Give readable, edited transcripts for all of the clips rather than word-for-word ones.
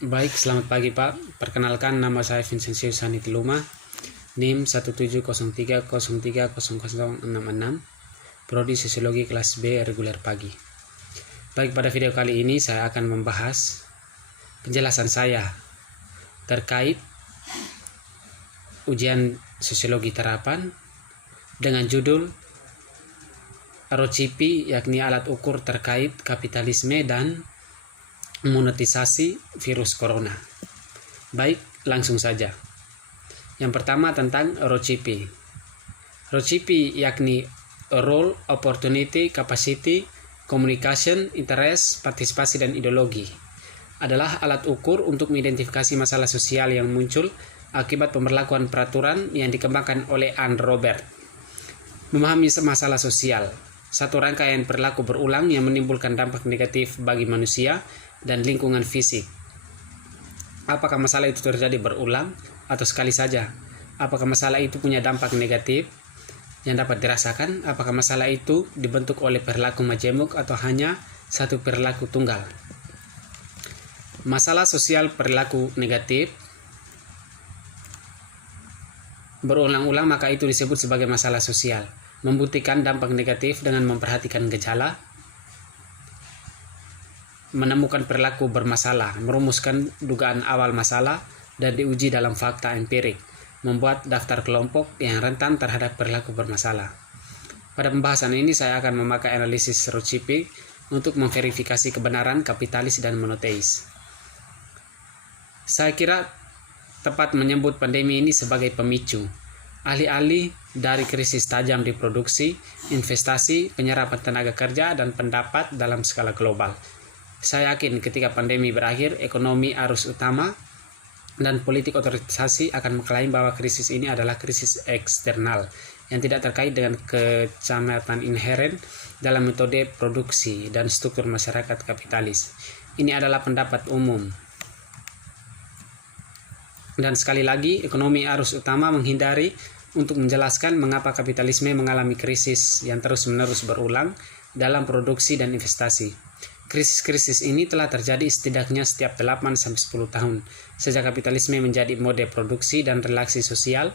Baik, selamat pagi Pak. Perkenalkan, nama saya Vincenzius Hanitiluma, NIM 17030303066, Prodi Sosiologi kelas B reguler pagi. Baik, pada video kali ini saya akan membahas penjelasan saya terkait ujian sosiologi terapan dengan judul ROCP, yakni alat ukur terkait kapitalisme dan monetisasi virus corona. Baik, langsung saja. Yang pertama tentang ROCP. ROCP yakni Role, Opportunity, Capacity, Communication, Interest, Partisipasi, dan Ideologi. Adalah alat ukur untuk mengidentifikasi masalah sosial yang muncul akibat pemberlakuan peraturan yang dikembangkan oleh Anne Robert. Memahami masalah sosial, satu rangkaian perilaku berulang yang menimbulkan dampak negatif bagi manusia dan lingkungan fisik. Apakah masalah itu terjadi berulang atau sekali saja? Apakah masalah itu punya dampak negatif yang dapat dirasakan? Apakah masalah itu dibentuk oleh perilaku majemuk atau hanya satu perilaku tunggal? Masalah sosial perilaku negatif berulang-ulang, maka itu disebut sebagai masalah sosial. Membuktikan dampak negatif dengan memperhatikan gejala, menemukan perilaku bermasalah, merumuskan dugaan awal masalah, dan diuji dalam fakta empirik, membuat daftar kelompok yang rentan terhadap perilaku bermasalah. Pada pembahasan ini saya akan memakai analisis ROCP untuk memverifikasi kebenaran kapitalis dan monoteis. Saya kira tepat menyebut pandemi ini sebagai pemicu. Alih-alih dari krisis tajam di produksi, investasi, penyerapan tenaga kerja, dan pendapat dalam skala global. Saya yakin ketika pandemi berakhir, ekonomi arus utama dan politik otorisasi akan mengklaim bahwa krisis ini adalah krisis eksternal yang tidak terkait dengan kecamatan inheren dalam metode produksi dan struktur masyarakat kapitalis. Ini adalah pendapat umum. Dan sekali lagi, ekonomi arus utama menghindari untuk menjelaskan mengapa kapitalisme mengalami krisis yang terus-menerus berulang dalam produksi dan investasi. Krisis-krisis ini telah terjadi setidaknya setiap 8-10 tahun sejak kapitalisme menjadi mode produksi dan relasi sosial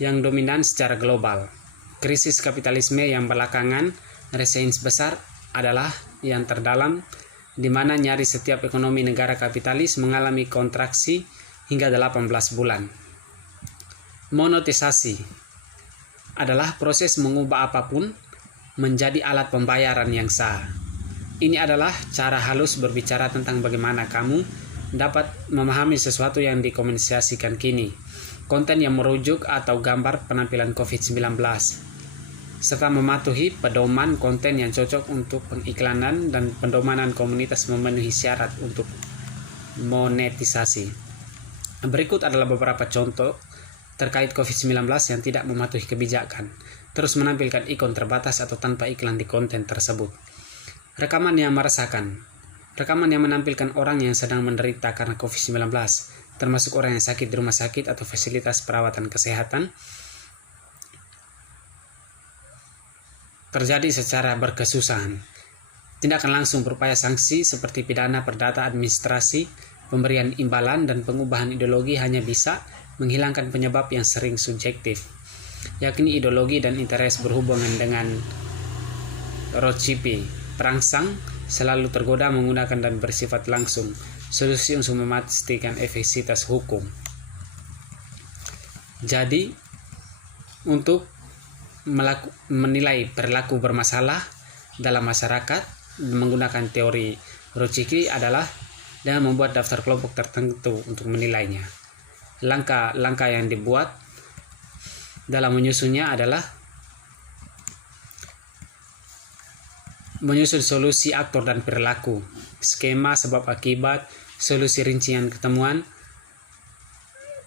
yang dominan secara global. Krisis kapitalisme yang belakangan resains besar adalah yang terdalam, di mana nyaris setiap ekonomi negara kapitalis mengalami kontraksi hingga 18 bulan. Monetisasi adalah proses mengubah apapun menjadi alat pembayaran yang sah. Ini adalah cara halus berbicara tentang bagaimana kamu dapat memahami sesuatu yang dikomunikasikan kini, konten yang merujuk atau gambar penampilan COVID-19, serta mematuhi pedoman konten yang cocok untuk pengiklanan dan pendomanan komunitas memenuhi syarat untuk monetisasi. Berikut adalah beberapa contoh terkait COVID-19 yang tidak mematuhi kebijakan, terus menampilkan ikon terbatas atau tanpa iklan di konten tersebut. Rekaman yang meresahkan. Rekaman yang menampilkan orang yang sedang menderita karena COVID-19, termasuk orang yang sakit di rumah sakit atau fasilitas perawatan kesehatan, terjadi secara berkesusahan. Tindakan langsung berupaya sanksi seperti pidana perdata administrasi, pemberian imbalan, dan pengubahan ideologi hanya bisa menghilangkan penyebab yang sering subjektif, yakni ideologi dan interest berhubungan dengan ROCP. Perangsang selalu tergoda menggunakan dan bersifat langsung solusi untuk memastikan efektivitas hukum. Jadi, untuk menilai perilaku bermasalah dalam masyarakat menggunakan teori ROCP adalah dengan membuat daftar kelompok tertentu untuk menilainya. Langkah-langkah yang dibuat dalam menyusunnya adalah menyusun solusi aktor dan perilaku, skema sebab akibat, solusi rincian ketemuan,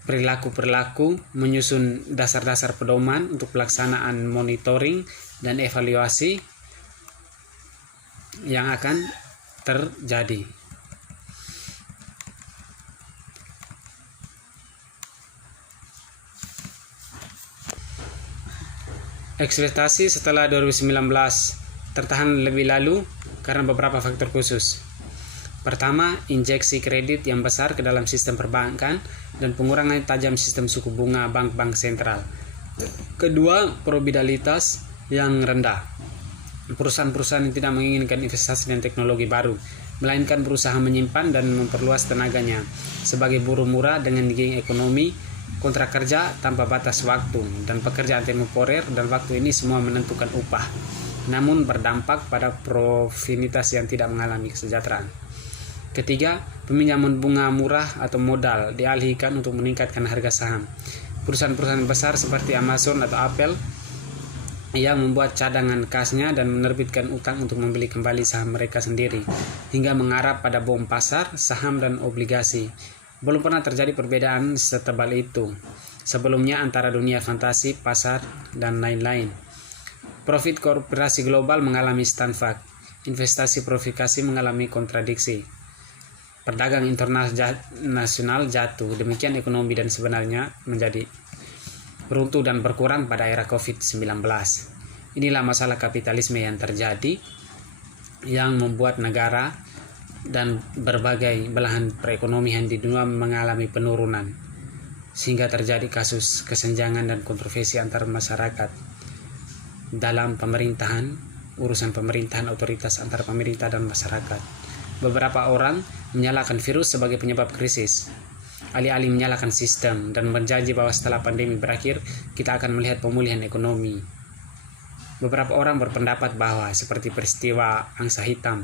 perilaku-perilaku, menyusun dasar-dasar pedoman untuk pelaksanaan monitoring dan evaluasi yang akan terjadi. Ekspektasi setelah 2019 tertahan lebih lalu karena beberapa faktor khusus. Pertama, injeksi kredit yang besar ke dalam sistem perbankan dan pengurangan tajam sistem suku bunga bank-bank sentral. Kedua, probabilitas yang rendah. Perusahaan-perusahaan yang tidak menginginkan investasi dan teknologi baru, melainkan berusaha menyimpan dan memperluas tenaganya sebagai buruh murah dengan gig ekonomi, kontrak kerja tanpa batas waktu, dan pekerjaan temporer, dan waktu ini semua menentukan upah, namun berdampak pada profilitas yang tidak mengalami kesejahteraan. Ketiga, peminjaman bunga murah atau modal dialihkan untuk meningkatkan harga saham. Perusahaan-perusahaan besar seperti Amazon atau Apple yang membuat cadangan kasnya dan menerbitkan utang untuk membeli kembali saham mereka sendiri, hingga mengarah pada bom pasar, saham, dan obligasi. Belum pernah terjadi perbedaan setebal itu sebelumnya antara dunia fantasi, pasar, dan lain-lain. Profit korporasi global mengalami stagflasi, investasi profikasi mengalami kontradiksi. Perdagangan internasional jatuh, demikian ekonomi dan sebenarnya menjadi runtuh dan berkurang pada era COVID-19. Inilah masalah kapitalisme yang terjadi, yang membuat negara dan berbagai belahan perekonomian di dunia mengalami penurunan, sehingga terjadi kasus kesenjangan dan kontroversi antar masyarakat dalam pemerintahan, urusan pemerintahan, otoritas antar pemerintah dan masyarakat. Beberapa orang menyalahkan virus sebagai penyebab krisis, alih-alih menyalahkan sistem dan berjanji bahwa setelah pandemi berakhir, kita akan melihat pemulihan ekonomi. Beberapa orang berpendapat bahwa seperti peristiwa angsa hitam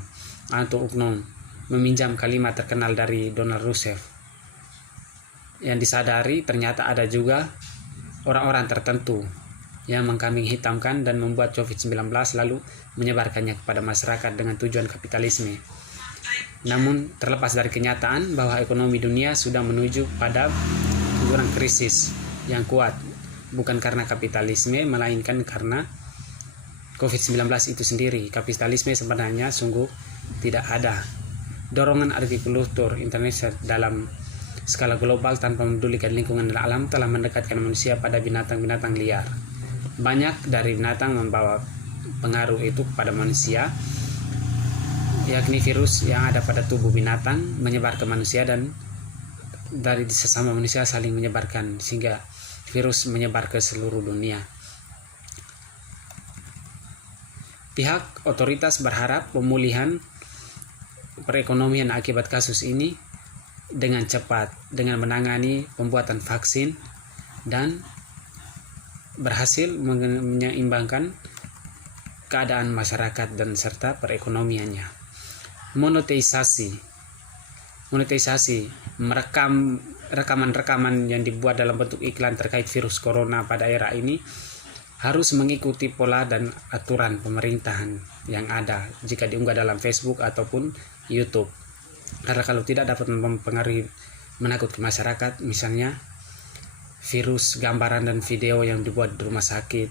atau UNCLOS, meminjam kalimat terkenal dari Donald Roosevelt, yang disadari ternyata ada juga orang-orang tertentu yang mengkambing hitamkan dan membuat COVID-19 lalu menyebarkannya kepada masyarakat dengan tujuan kapitalisme. Namun terlepas dari kenyataan bahwa ekonomi dunia sudah menuju pada jurang krisis yang kuat, bukan karena kapitalisme melainkan karena COVID-19 itu sendiri. Kapitalisme sebenarnya sungguh tidak ada. Dorongan agrikultur internasional dalam skala global tanpa memedulikan lingkungan dan alam telah mendekatkan manusia pada binatang-binatang liar. Banyak dari binatang membawa pengaruh itu kepada manusia, yakni virus yang ada pada tubuh binatang menyebar ke manusia, dan dari sesama manusia saling menyebarkan sehingga virus menyebar ke seluruh dunia. Pihak otoritas berharap pemulihan perekonomian akibat kasus ini dengan cepat dengan menangani pembuatan vaksin dan berhasil menyeimbangkan keadaan masyarakat dan serta perekonomiannya. Monetisasi merekam rekaman-rekaman yang dibuat dalam bentuk iklan terkait virus corona pada era ini harus mengikuti pola dan aturan pemerintahan yang ada jika diunggah dalam Facebook ataupun YouTube. Karena kalau tidak dapat mempengaruhi, menakutkan masyarakat, misalnya virus gambaran dan video yang dibuat di rumah sakit,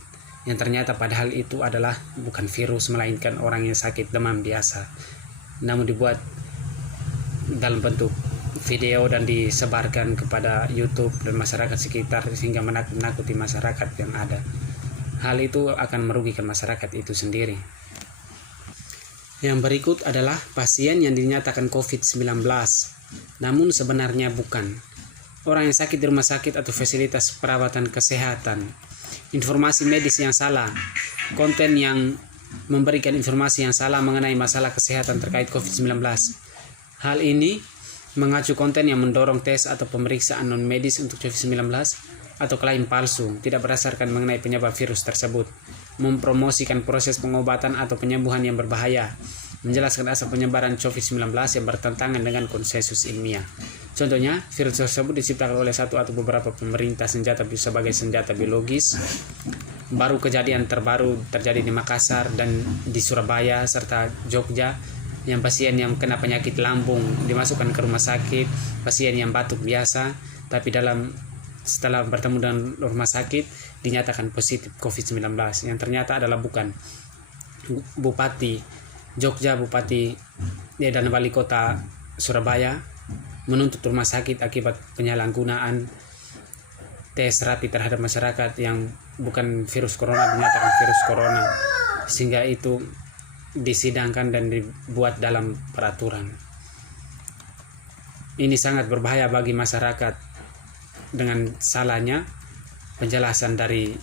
yang ternyata padahal itu adalah bukan virus melainkan orang yang sakit demam biasa, namun dibuat dalam bentuk video dan disebarkan kepada YouTube dan masyarakat sekitar sehingga menakuti masyarakat yang ada. Hal itu akan merugikan masyarakat itu sendiri. Yang berikut adalah pasien yang dinyatakan COVID-19, namun sebenarnya bukan. Orang yang sakit di rumah sakit atau fasilitas perawatan kesehatan. Informasi medis yang salah, konten yang memberikan informasi yang salah mengenai masalah kesehatan terkait COVID-19. Hal ini mengacu konten yang mendorong tes atau pemeriksaan non-medis untuk COVID-19 atau klaim palsu, tidak berdasarkan mengenai penyebab virus tersebut, mempromosikan proses pengobatan atau penyembuhan yang berbahaya, menjelaskan asal penyebaran COVID-19 yang bertentangan dengan konsensus ilmiah. Contohnya, virus tersebut diciptakan oleh satu atau beberapa pemerintah senjata sebagai senjata biologis. Baru kejadian terbaru terjadi di Makassar dan di Surabaya serta Jogja, yang pasien yang kena penyakit lambung dimasukkan ke rumah sakit, pasien yang batuk biasa, tapi setelah bertemu dengan rumah sakit dinyatakan positif COVID-19, yang ternyata adalah bukan. Bupati Jogja, Bupati dan Wali Kota Surabaya menuntut rumah sakit akibat penyalahgunaan tes rapid terhadap masyarakat yang bukan virus corona dinyatakan virus corona, sehingga itu disidangkan dan dibuat dalam peraturan. Ini sangat berbahaya bagi masyarakat dengan salahnya penjelasan dari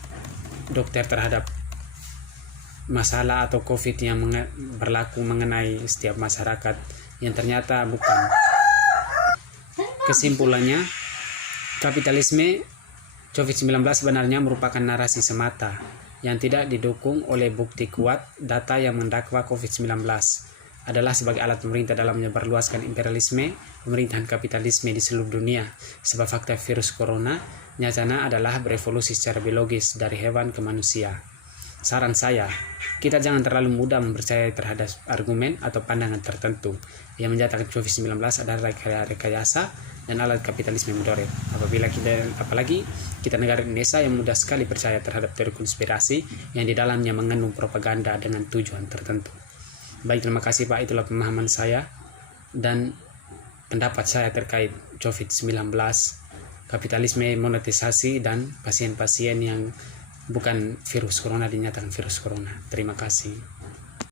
dokter terhadap masalah atau COVID yang berlaku mengenai setiap masyarakat yang ternyata bukan. Kesimpulannya, kapitalisme COVID-19 sebenarnya merupakan narasi semata yang tidak didukung oleh bukti kuat. Data yang mendakwa COVID-19 adalah sebagai alat pemerintah dalam menyebarluaskan imperialisme pemerintahan kapitalisme di seluruh dunia. Sebab fakta virus corona nyatanya adalah berevolusi secara biologis dari hewan ke manusia. Saran saya, kita jangan terlalu mudah mempercayai terhadap argumen atau pandangan tertentu yang menyatakan COVID-19 adalah rekayasa dan alat kapitalisme modern. Apalagi kita negara Indonesia yang mudah sekali percaya terhadap teori konspirasi yang di dalamnya mengandung propaganda dengan tujuan tertentu. Baik, terima kasih Pak, itulah pemahaman saya dan pendapat saya terkait COVID-19, kapitalisme, monetisasi, dan pasien-pasien yang bukan virus corona dinyatakan virus corona. Terima kasih.